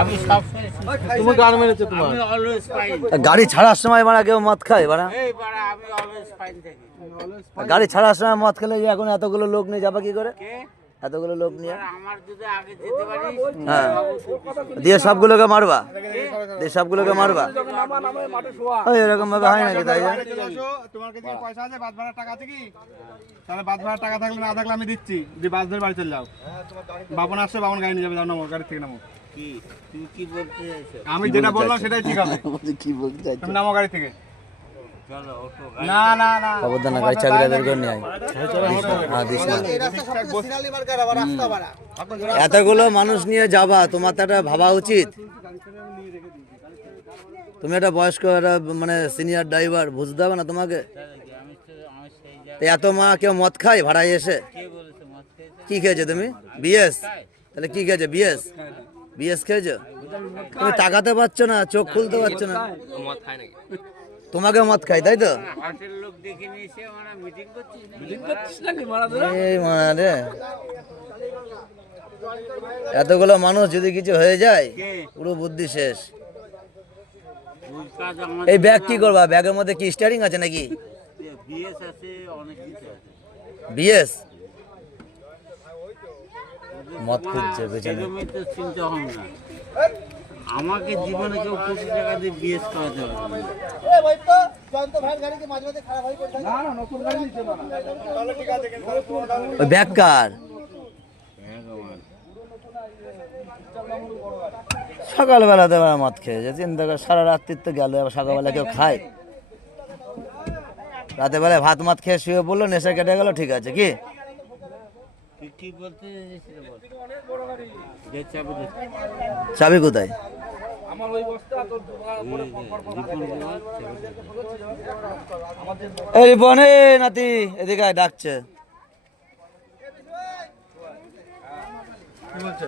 আমি সব তুমি গান মেরেছো তোমার আমি অলওয়েজ ফাইন গাড়ি ছাড়ার সময় বাড়া কেউ মদ খায় বাড়া? এই বাড়া আমি অলওয়েজ ফাইন থাকি গাড়ি ছাড়ার সময় মদ খেলে যে এখন এতগুলো লোক নিয়ে যাবে কি করে? কে এতগুলো লোক নিয়ে আমার যদি আগে যেতে পারি হ্যাঁ দিয়ে সবগুলোকে মারবা? দিয়ে সবগুলোকে মারবা? ওই এরকম ভাবে হয় নাকি? তাই তোমার কাছে পয়সা আছে, বাস ভাড়ার টাকা আছে কি? তাহলে বাস ভাড়ার টাকা থাকলে না থাকলে আমি দিচ্ছি, যদি বাস ধরে বাড়ি চলে যাও। বাবন আসছে, বাবন গাড়ি নিয়ে যাবে, যাও নামো, গাড়ি থেকে নামো। কি তুমি কি বলতে চাইছো? আমি যেটা বললাম সেটাই ঠিক হবে। কি বলতে চাইছো? তুমি নামো গাড়ি থেকে। চলো ওঠো না না না, খবরদার না, গাড়ি চাবি বের করে নিয়ে আয়। হ্যাঁ, দিস না। এতগুলো মানুষ নিয়ে যাবা, তোমার তো একটা ভাবা উচিত। তুমি একটা বয়স্ক, একটা মানে সিনিয়র ড্রাইভার, বুঝতে হবে না তোমাকে? আমি সেই তো এত মা কেউ মদ খায় ভাড়ায় এসে? কে বলেছে মদ খেয়েছে? কি খেয়েছো তুমি? বিএস? তাহলে কি খেয়েছো? বিএস? বিএস খেয়েছো? তুমি তাকাতে পারছো না, চোখ খুলতে পারছো না। মদ খায় নাকি? তোমাকে মদ খাই তাই তো? হাটের লোক দেখে নিয়েছে আমরা মিটিং করছি এই মানে এতগুলো মানুষ যদি কিছু হয়ে যায় কে পুরো বুদ্ধি শেষ। ওই কাজ আমার এই ব্যাগ কি করবা? ব্যাগের মধ্যে কি স্টিয়ারিং আছে নাকি? বিএস আছে অনেক কিছু আছে বিএস? মদ খুঁজছে পেছনে। সেরকমই তো চিন্তা ভাবনা আমাকে জীবনে কেউ কোটি টাকা দিয়ে বিএস করাতে পারবে না। ওই ব্যাগ কার? ভগবান সকালবেলাতে মদ খেয়েছে, চিন্তা করে সারা রাত্রি তো গেল, আবার সকালবেলা কেউ খায়? রাতে বেলায় ভাত মাত খেয়ে শুয়ে পড়লো, নেশা কেটে গেল, ঠিক আছে কি? তুই কি বলতে চাইছিস সেটা বল। যে চাবি দে। চাবি কোথায়? এই রিপন, এ নাতি এদিকে আয়, ডাকছে।